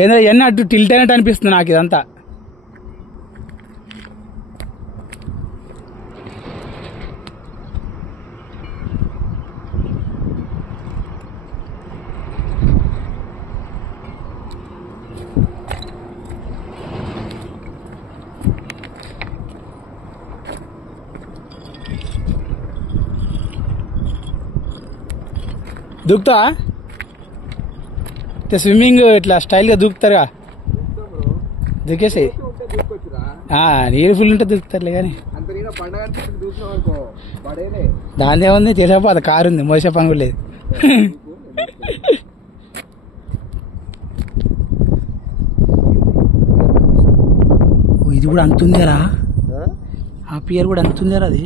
ఏదో ఇవన్నీ అటు టిల్ట్ అయినట్టు అనిపిస్తుంది నాకు ఇదంతా. దూకుతా స్విమ్మింగ్ ఇట్లా స్టైల్గా దూకుతారుగా, దూకేసి నీరు ఫుల్ ఉంటే దూకుతారులే. కానీ దాని ఏముంది, తెలియకపోతే కారు ఉంది, మోసే పని కూడా లేదు. ఇది కూడా అంతుందేరా, ఆ పియర్ కూడా అంతుందేరా అది.